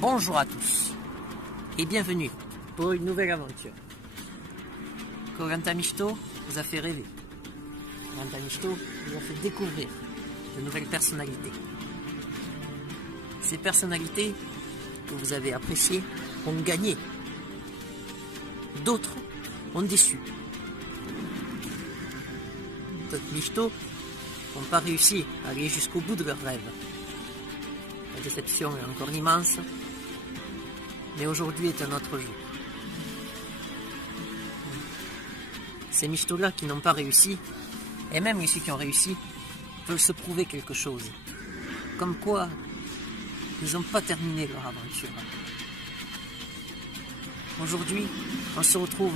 Bonjour à tous et bienvenue pour une nouvelle aventure. Koh-Lanta Mishito vous a fait rêver. Koh-Lanta Mishito vous a fait découvrir de nouvelles personnalités. Ces personnalités que vous avez appréciées ont gagné. D'autres ont déçu. D'autres Mishito n'ont pas réussi à aller jusqu'au bout de leurs rêves. La déception est encore immense, mais aujourd'hui est un autre jour. Ces Mishito-là qui n'ont pas réussi, et même ceux qui ont réussi, veulent se prouver quelque chose. Comme quoi, ils n'ont pas terminé leur aventure. Aujourd'hui, on se retrouve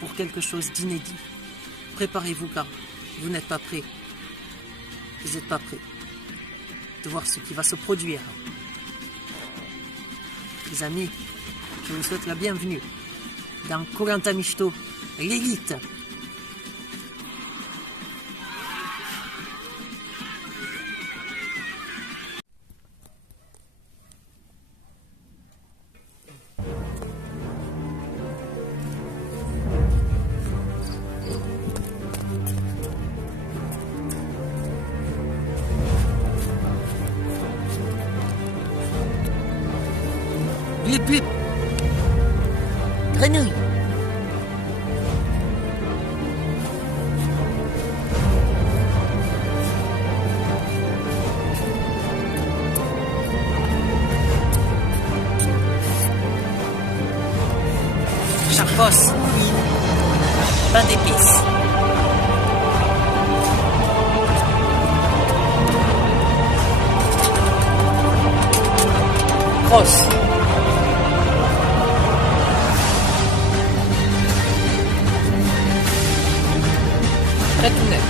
pour quelque chose d'inédit. Préparez-vous car vous n'êtes pas prêts. Vous n'êtes pas prêts de voir ce qui va se produire. Les amis, je vous souhaite la bienvenue dans Koh-Lanta Mishito, l'élite. Blip blip. Grenouille. Charcos. Pain d'épices. Crosse. Très tout net.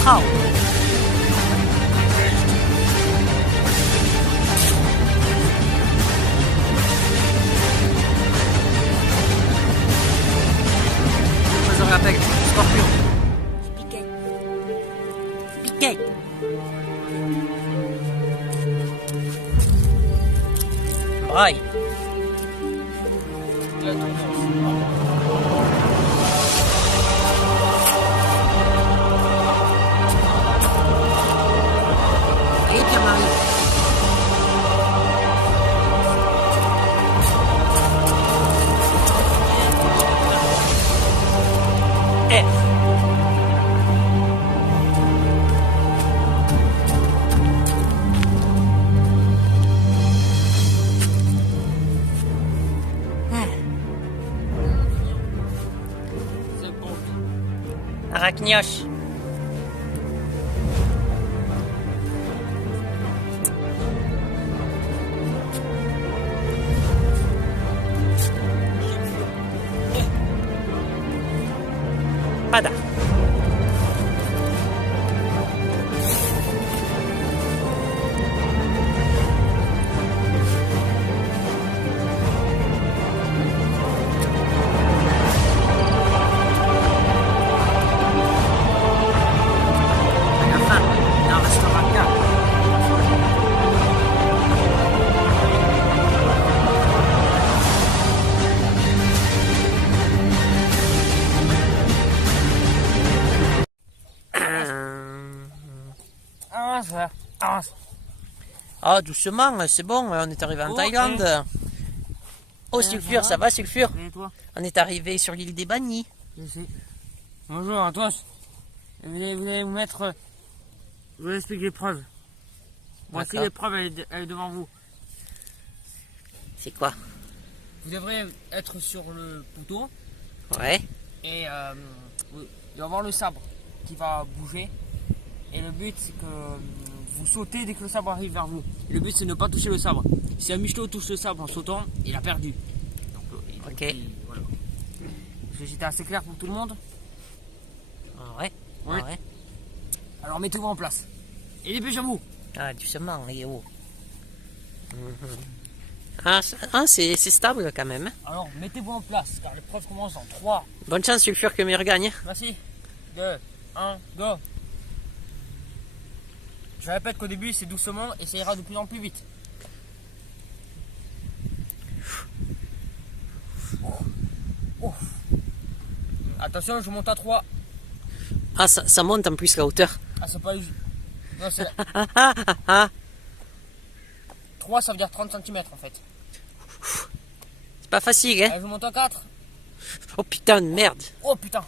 Trao. Je me rappelle, scorpion. Piquet. Piquet. Braille. Et Pierre-Marie. F. Arachnios. Pada. À la fin, il en restera qu'un. Ah, doucement, c'est bon, on est arrivé en Thaïlande. Oh, Sulfure, ça va, Sulfure? Et toi? On est arrivé sur l'île des Bannis. Je sais. Bonjour à tous. Vous allez vous mettre. Je vous explique l'épreuve. Voici D'accord. l'épreuve, elle est devant vous. C'est quoi? Vous devrez être sur le poteau Ouais. et il va y avoir le sabre qui va bouger. Et le but c'est que vous sautez dès que le sabre arrive vers vous. Et le but c'est de ne pas toucher le sabre. Si un Mishito touche le sabre en sautant, il a perdu. Donc, Ok. voilà. J'étais assez clair pour tout le monde. Ah ouais. Oui. Ah ouais. Alors mettez-vous en place. Et dépêchez-vous. Ah, doucement, Léo. C'est stable quand même. Alors, mettez-vous en place, car l'épreuve commence dans 3. Bonne chance, Sulfure, que le meilleur gagne. Merci. 2, 1, go. Je répète qu'au début, c'est doucement et ça ira de plus en plus vite. Attention, je monte à 3. Ah, ça monte en plus la hauteur. Ah, c'est pas... Non, c'est... Ah. 3, ça veut dire 30 cm en fait. C'est pas facile, hein. Allez, je monte à 4. Oh putain de merde. Oh putain.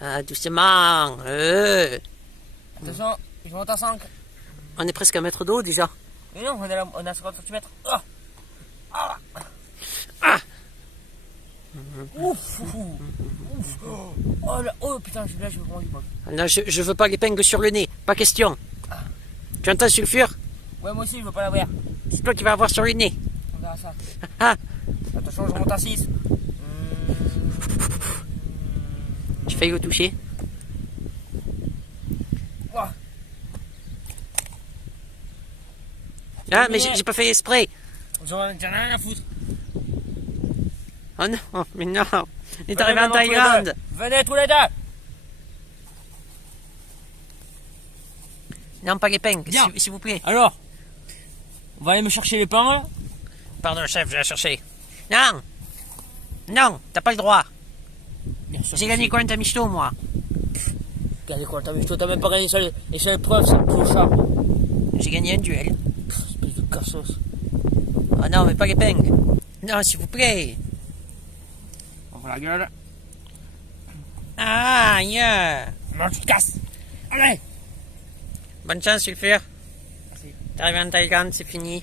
Ah, doucement. Attention, je monte à 5. On est presque à 1 mètre d'eau déjà. Mais non, on est à 50 cm. Oh. Ah. Ah. Ouf, ouf, ouf. Oh, là, oh putain, là je vais vraiment du mal. Non, je veux pas l'épingle sur le nez, pas question. Tu entends, Sulfure? Ouais, moi aussi je veux pas la voir. C'est toi qui vas avoir sur le nez. On verra ça. Ah, Attention, je monte à 6. j'ai failli le toucher. Ouah. Ah, mais j'ai pas fait exprès. J'en ai rien à foutre. Oh non, mais non. Il est Venez arrivé en maintenant, tous les Thaïlande. deux. Venez tous les deux. Non, pas l'épingle, Bien. s'il vous plaît. Alors, on va aller me chercher les pains. Pardon, chef, je vais la chercher. Non. Non, t'as pas le droit. Bien sûr. J'ai gagné combien de michto, moi? Gagné quoi? T'as même pas gagné les seules épreuves, c'est clochard. J'ai gagné un duel. Espèce de cassos. Oh non, mais pas l'épingle. Non, s'il vous plaît. Ouvre la gueule. Ah, yeah. Non, tu te casses. Allez. Bonne chance, Sulfure. Merci. T'es arrivé en Thaïlande, c'est fini.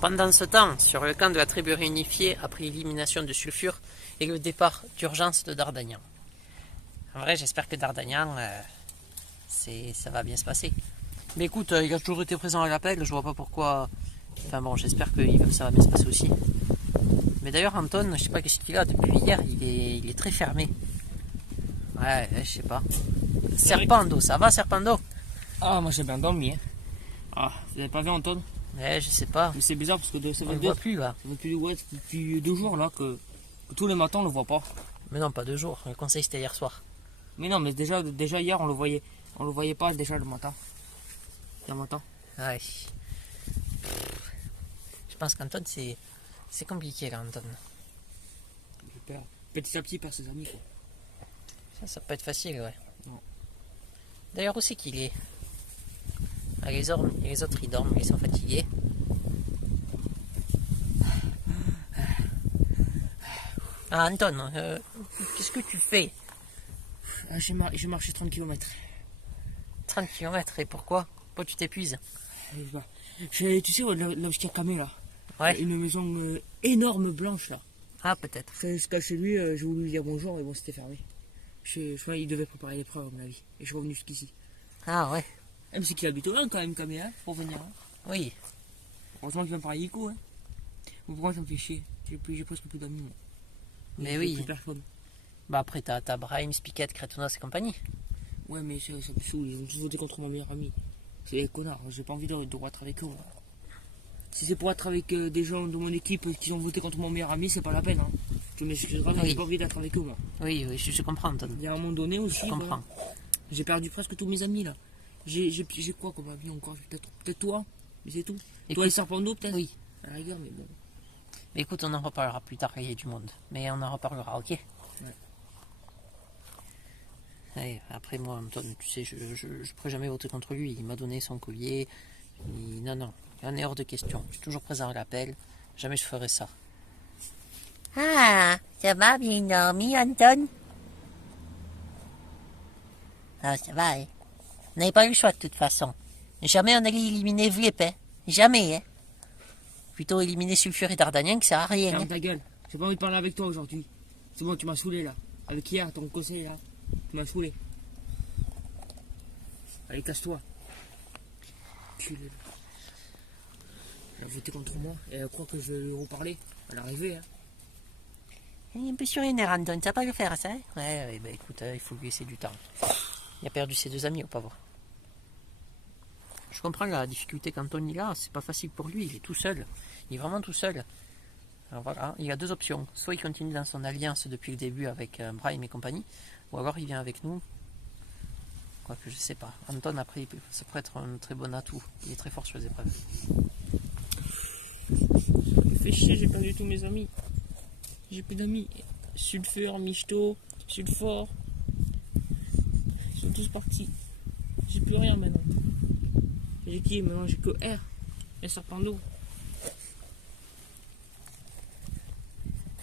Pendant ce temps, sur le camp de la tribu réunifiée, après l'élimination de Sulfure et le départ d'urgence de Dardagnan. En vrai, j'espère que Dardagnan, ça va bien se passer. Mais écoute, il a toujours été présent à l'appel, je vois pas pourquoi... Enfin bon, j'espère que ça va bien se passer aussi. Mais d'ailleurs, Anton, je sais pas qu'est-ce qu'il a, depuis hier, il est très fermé. Ouais, je sais pas. Serpando, ça va, Serpando? Ah, moi j'ai bien dormi. Hein. Ah, vous avez pas vu Anton? Ouais, je sais pas. Mais c'est bizarre parce que ça On fait le voit plus là. depuis 2 jours là que tous les matins on le voit pas. Mais non, pas 2 jours. Le conseil c'était hier soir. Mais non, mais déjà hier on le voyait pas déjà le matin. Le matin. Ouais. Je pense qu'Anton c'est compliqué là, Anton. J'ai peur. Petit à petit par ses amis quoi. Ça peut être facile, ouais. Non. D'ailleurs, où c'est qu'il est? Ah, les autres ils dorment, ils sont fatigués. Ah, Anton, qu'est-ce que tu fais? Ah, j'ai marché 30 km. 30 km, et pourquoi? Pourquoi tu t'épuises? Tu sais, là où il y a Camé là. Ouais. Une maison énorme blanche là. Ah, peut-être. Jusqu'à chez lui, j'ai voulu lui dire bonjour, mais bon, c'était fermé. Je crois qu'il devait préparer l'épreuve, à mon avis. Et je suis revenu jusqu'ici. Ah, ouais. Même si qu'il habite loin quand même, Camé, hein, pour venir. Hein. Oui. Heureusement qu'il vient par hélico, hein. Pourquoi ça me fait chier? J'ai presque plus d'amis, moi. Mais oui. Plus personne. Bah, après, t'as Brahim, Spiket, Kretonos et compagnie. Ouais, mais ça me saoule, ils ont tous voté contre mon meilleur ami. C'est des connards, j'ai pas envie de être avec eux. Moi. Si c'est pour être avec des gens de mon équipe qui ont voté contre mon meilleur ami, c'est pas la peine. Hein. Je m'excuserai, mais Oui. j'ai pas envie d'être avec eux, moi. Oui, je comprends, Anton. Il y a un moment donné aussi, Je comprends. j'ai perdu presque tous mes amis là. J'ai quoi comme ami encore? Peut-être toi, mais c'est tout. Écoute, toi et Serpando peut-être? Oui. À la rigueur, mais bon. Mais écoute, on en reparlera plus tard quand il y a du monde. Mais on en reparlera, ok? Ouais, après moi, Anton, tu sais, je pourrais jamais voter contre lui. Il m'a donné son collier. Non, il en est hors de question. Je suis toujours présent à l'appel. Jamais je ferai ça. Ah, ça va, bien dormi, Anton? Ah, ça va, hein? On n'avait pas eu le choix de toute façon. Jamais on allait éliminer Vliep, hein? Jamais, hein? Plutôt éliminer Sulfure et Dardagnan, que ça sert à rien. Ferme Hein? ta gueule, j'ai pas envie de parler avec toi aujourd'hui. C'est bon, tu m'as saoulé là. Avec hier, ton conseil là. Tu m'as saoulé. Allez, casse-toi. Elle a voté contre moi et elle croit que je vais lui reparler. Elle est arrivée, hein. Il est un peu sur les nerfs, Anton, ça va pas le faire, ça, hein? Ouais, bah écoute, il faut lui laisser du temps. Il a perdu ses 2 amis, au pauvre. Je comprends la difficulté qu'Anton il a, c'est pas facile pour lui, il est tout seul. Il est vraiment tout seul. Alors voilà, il a 2 options. Soit il continue dans son alliance depuis le début avec Brahim et compagnie, ou alors il vient avec nous. Quoique je sais pas. Anton après, ça pourrait être un très bon atout. Il est très fort sur les épreuves. Ça me fait chier, j'ai perdu tous mes amis. J'ai plus d'amis. Sulfur, Michto, Sulfort. Ils sont tous partis. J'ai plus rien maintenant. J'ai qui maintenant? J'ai que R. Et Serpendo.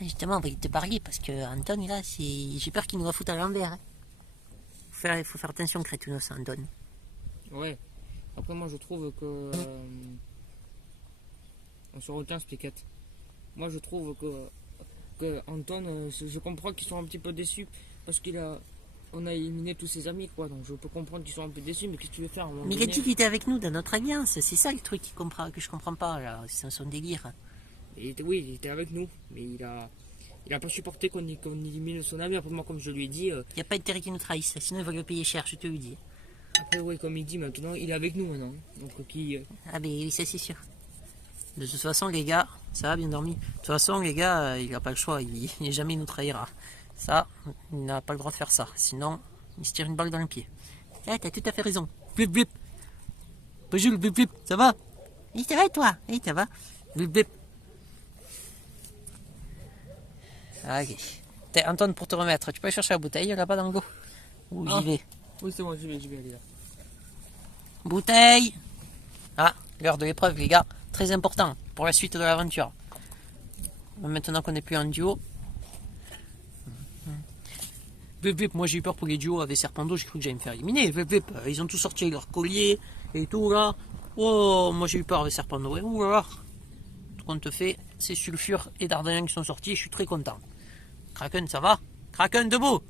Justement, on va te parler parce que Anton, là, j'ai peur qu'il nous la foute à l'envers. Hein. Il faut faire attention, Crétunos, Anton. Ouais. Après, moi, je trouve que... on se retient, Spiquette. Moi, je trouve que Anton, je comprends qu'ils sont un petit peu déçus parce on a éliminé tous ses amis, quoi. Donc, je peux comprendre qu'ils sont un peu déçus, mais qu'est-ce que tu veux faire? Mais il a dit qu'il était avec nous dans notre alliance. C'est ça le truc que je comprends pas, là. C'est son délire. Oui, il était avec nous, mais il a pas supporté qu'on élimine son ami. Après, moi, comme je lui ai dit... Il n'y a pas intérêt qu'il nous trahisse, sinon il va le payer cher, je te le dis. Après, oui, comme il dit maintenant, il est avec nous maintenant. Donc, Ah, ben oui, ça c'est sûr. De toute façon, les gars, ça va bien dormi. De toute façon, les gars, il n'a pas le choix, il jamais nous trahira. Ça, il n'a pas le droit de faire ça. Sinon, il se tire une balle dans le pied. Ah, t'as tout à fait raison. Blip blip. Bonjour, blip blip, ça va? Oui, ça va et toi? Oui, ça va. Blip blip. Ok. Anton, pour te remettre, tu peux aller chercher la bouteille là-bas dans le go? Ou j'y vais? Oui, c'est bon, j'y vais aller là. Bouteille! Ah, l'heure de l'épreuve, les gars. Très important pour la suite de l'aventure. Maintenant qu'on n'est plus en duo. Vip, vip, moi j'ai eu peur pour les duos avec Serpendo, j'ai cru que j'allais me faire éliminer. Vip, vip, ils ont tous sorti leur collier et tout là. Oh, moi j'ai eu peur avec Serpendo. Ouh là là. Tout compte fait, c'est Sulfur et D'Artagnan qui sont sortis, je suis très content. Kraken, ça va? Kraken, debout!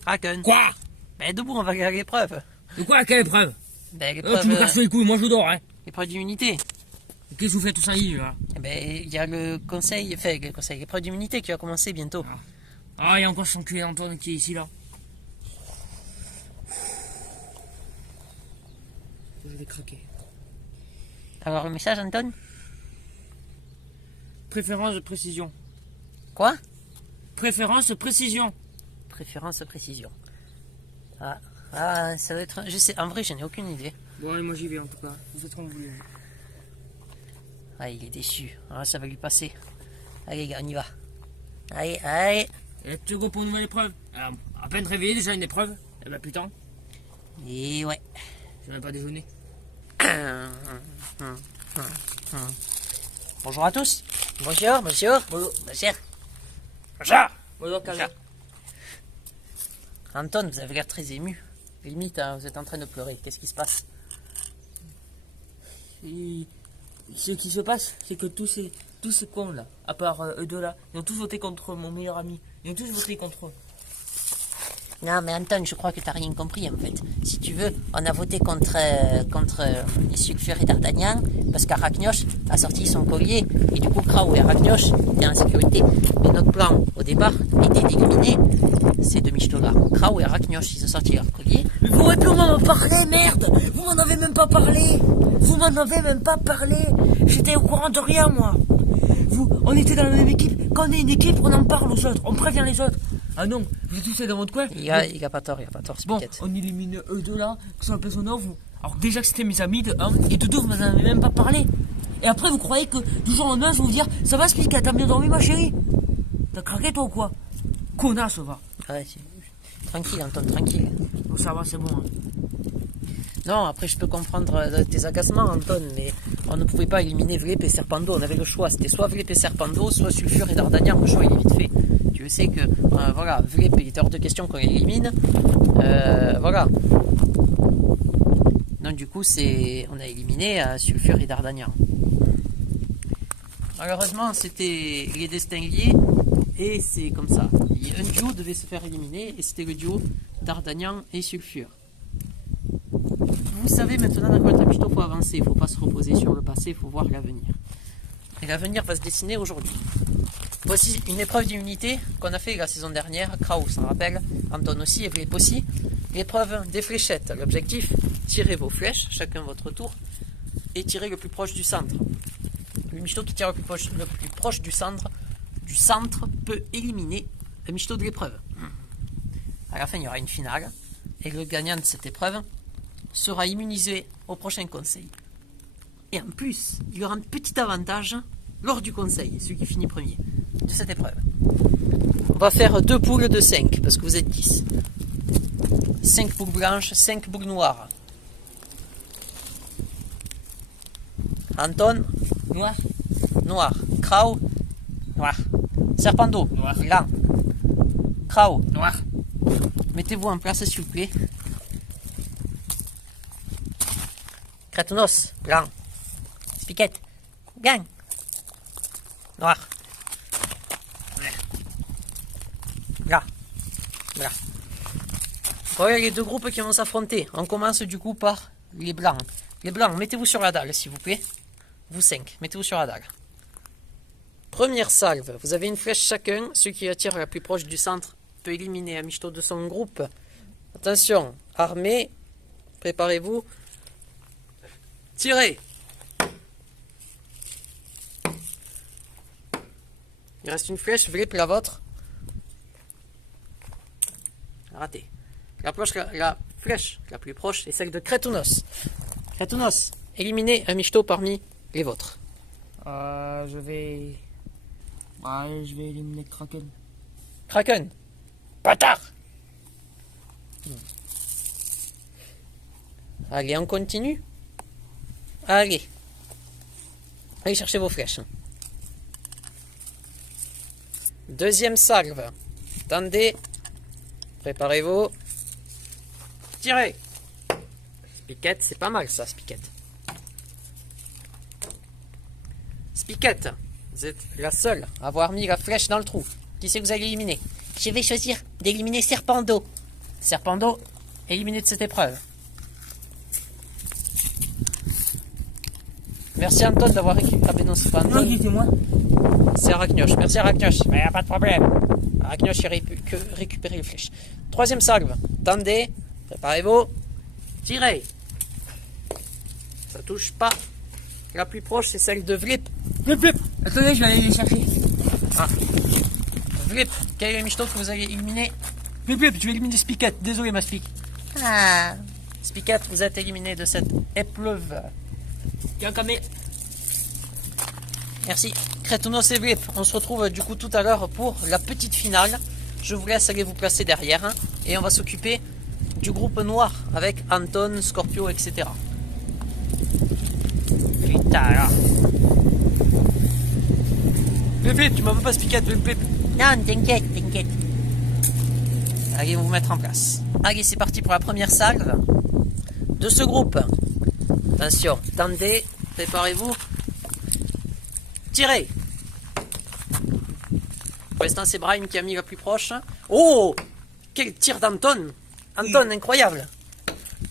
Kraken! Quoi? Ben debout, on va regarder l'épreuve. De quoi? Quelle épreuve? Ben l'épreuve... tu me casses les couilles, moi je dors, hein. L'épreuve d'immunité. Qu'est-ce que vous faites tout ça là? Ben il y a le conseil, l'épreuve d'immunité qui va commencer bientôt. Ah, il y a encore son enculé Anton qui est ici là. Je vais craquer. Alors le message, Anton? Préférence de précision. Quoi? Préférence de précision. Préférence précision. Ah, ça doit être... Je sais, en vrai, j'en ai aucune idée. Bon, allez, moi j'y vais en tout cas. Vous faites comme vous voulez. Ah, il est déçu. Ah, ça va lui passer. Allez, gars, on y va. Allez, allez. Et tu go pour une nouvelle épreuve. À peine réveillé déjà une épreuve. Eh ben putain. Et ouais. Je n'ai pas déjeuné. Bonjour à tous. Bonjour, bonjour. Bonjour. Bonjour. Bonjour. Bonjour, Calais. Anton, vous avez l'air très ému. Limite, hein, vous êtes en train de pleurer. Qu'est-ce qui se passe? Ce qui se passe, c'est que tous ces cons là, à part eux deux là, ils ont tous voté contre mon meilleur ami. Ils ont tous voté contre eux. Non, mais Anton, je crois que t'as rien compris en fait. Si tu veux, on a voté contre Sulfur et D'Artagnan parce qu'Arachnoche a sorti son collier et du coup Krao et Arachnoche étaient en sécurité. Mais notre plan au départ était d'éliminer ces deux michetots-là. Krao et Arachnoche, ils ont sorti leur collier. Mais vous auriez pu m'en parler, merde! Vous m'en avez même pas parlé! Vous m'en avez même pas parlé! J'étais au courant de rien, moi! On était dans la même équipe. Quand on est une équipe, on en parle aux autres. On prévient les autres. Ah non, vous êtes tous dans votre coin. Il a pas tort, Bon, on élimine eux deux là, qui sont la personne vous. Alors déjà que c'était mes amis de 1, et de 2, vous m'en avez même pas parlé. Et après, vous croyez que du jour au lendemain, je vais vous dire, ça va, Spika, t'as bien dormi, ma chérie? T'as craqué, toi, ou quoi? Connasse, va. Ouais, tranquille, Anton, tranquille. Bon, ça va, c'est bon. Hein. Non, après, je peux comprendre tes agacements, Anton, mais on ne pouvait pas éliminer Vlep et Serpendo. On avait le choix. C'était soit Vlep et Serpendo, soit Sulfur et D'Artagnan. Le choix, il est vite fait. Tu sais que, voilà, Vlep, il était hors de question qu'on l'élimine. Voilà. Donc, du coup, on a éliminé Sulfur et D'Artagnan. Malheureusement, c'était les destins liés. Et c'est comme ça. Un duo devait se faire éliminer. Et c'était le duo D'Artagnan et Sulfur. Vous savez maintenant dans quoi il faut avancer, il ne faut pas se reposer sur le passé, il faut voir l'avenir. Et l'avenir va se dessiner aujourd'hui. Voici une épreuve d'immunité qu'on a fait la saison dernière. Krau s'en rappelle, Anton aussi et Vlep aussi. L'épreuve des fléchettes. L'objectif, tirez vos flèches, chacun votre tour, et tirez le plus proche du centre. Le michto qui tire le plus proche du centre peut éliminer le michto de l'épreuve. À la fin, il y aura une finale, et le gagnant de cette épreuve sera immunisé au prochain conseil. Et en plus, il y aura un petit avantage lors du conseil, celui qui finit premier de cette épreuve. On va faire 2 poules de 5, parce que vous êtes 10. 5 poules blanches, 5 poules noires. Anton, Noir. noir. Krau, noir. Serpando, Noir. blanc. Krau, Noir. mettez-vous en place s'il vous plaît. Kratunos, blanc. Spiquette, blanc. Noir. Là. Là. Voilà les deux groupes qui vont s'affronter. On commence du coup par les blancs. Les blancs, mettez-vous sur la dalle s'il vous plaît. Vous 5, mettez-vous sur la dalle. Première salve. Vous avez une flèche chacun. Celui qui la tire la plus proche du centre peut éliminer un michto de son groupe. Attention, armé. Préparez-vous. Tirez. Il reste une flèche, Vlep, la vôtre. Raté. La flèche la plus proche est celle de Kratunos. Kratunos, éliminez un michto parmi les vôtres. Je vais éliminer Kraken. Kraken. Bâtard. Allez, on continue. Allez. Allez chercher vos flèches. Deuxième salve. Attendez. Préparez-vous. Tirez. Spiquette, c'est pas mal ça, Spiquette. Spiquette, vous êtes la seule à avoir mis la flèche dans le trou. Qui c'est que vous allez éliminer? Je vais choisir d'éliminer Serpando. Serpando, éliminé de cette épreuve. Merci Anton d'avoir récupéré. Ah ben non, c'est pas Anton. Non, dites-moi. C'est Arachnoche. Merci Arachnoche. Mais y a pas de problème. Arachnoche, il récupère les flèches. Troisième salve. Tendez. Préparez-vous. Tirez. Ça touche pas. La plus proche, c'est celle de Vlip. Vlip. Attendez, je vais aller les chercher. Ah. Vlip, quel est le michto que vous allez éliminer? Vlip, je vais éliminer Spiquette. Désolé, ma Spic. Ah. Spiquette, vous êtes éliminé de cette épreuve. Tiens, Kamé. Merci. Kratunos et Vlip, on se retrouve du coup tout à l'heure pour la petite finale. Je vous laisse aller vous placer derrière hein, et on va s'occuper du groupe noir avec Anton, Scorpio, etc. Putain là. Vlip, tu m'as pas Spiquette, Vlip. Non, t'inquiète. Allez, vous mettre en place. Allez, c'est parti pour la première salve de ce groupe. Attention, tendez, préparez-vous. Tirez. Pour l'instant, c'est Brahim qui a mis la plus proche. Oh, quel tir d'Anton. Anton, incroyable.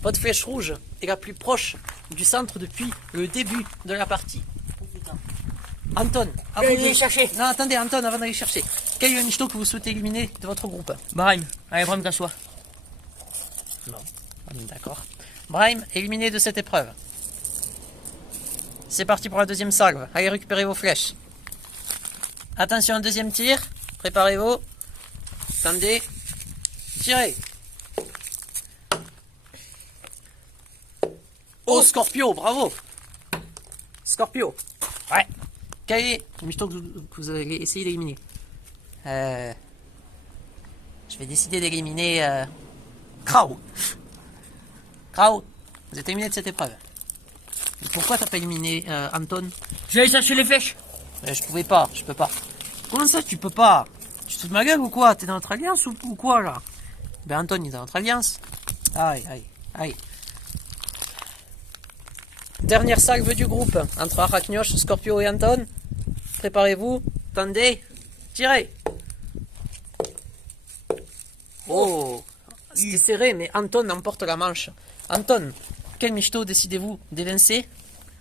Votre flèche rouge est la plus proche du centre depuis le début de la partie. Anton, à vous aller chercher. Non, attendez, Anton, avant d'aller chercher. Quel est le michto que vous souhaitez éliminer de votre groupe? Brahim. Allez, Brahim, casse-toi. Non. D'accord. Brahim, éliminé de cette épreuve. C'est parti pour la deuxième salve. Allez récupérer vos flèches. Attention, deuxième tir. Préparez-vous. Attendez. Tirez. Oh, Scorpio, bravo. Scorpio. Ouais. Quel est le michto que vous allez essayer d'éliminer? Je vais décider d'éliminer Krau. Krau, vous êtes éliminé de cette épreuve. Et pourquoi t'as pas éliminé Anton? Je vais aller chercher les flèches. Je peux pas. Comment ça tu peux pas? Tu te fous de ma gueule ou quoi? T'es dans notre alliance ou quoi là? Ben Anton il est dans notre alliance. Aïe. Dernière salve du groupe entre Arachnoche, Scorpio et Anton. Préparez-vous, tendez, tirez. Oh, c'était serré mais Anton emporte la manche. Anton, quel michto décidez-vous d'évincer?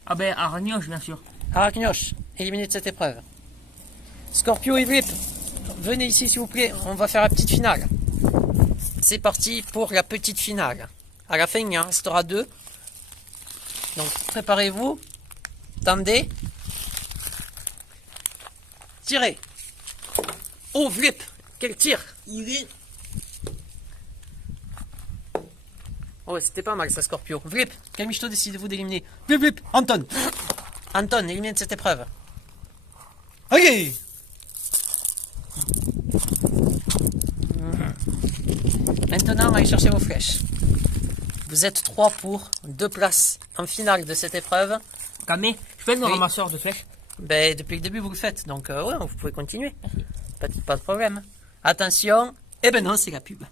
Ah ben, Arachnoche, bien sûr. Arachnoche, éliminé de cette épreuve. Scorpio et Flip, venez ici s'il vous plaît, on va faire la petite finale. C'est parti pour la petite finale. À la fin, il en restera 2. Donc préparez-vous. Tendez. Tirez. Oh, Flip, quel tir. Il est... Oh, c'était pas mal ça, Scorpio. Flip, quel michto décidez-vous d'éliminer? Flip, Anton. Anton, élimine de cette épreuve. Ok. Maintenant, allez chercher vos flèches. Vous êtes 3 pour 2 places en finale de cette épreuve. Camé, je peux être le Oui. ramasseur de flèches. Ben, depuis le début, vous le faites. Donc, ouais, vous pouvez continuer. Pas de problème. Attention. Eh ben non, c'est la pub.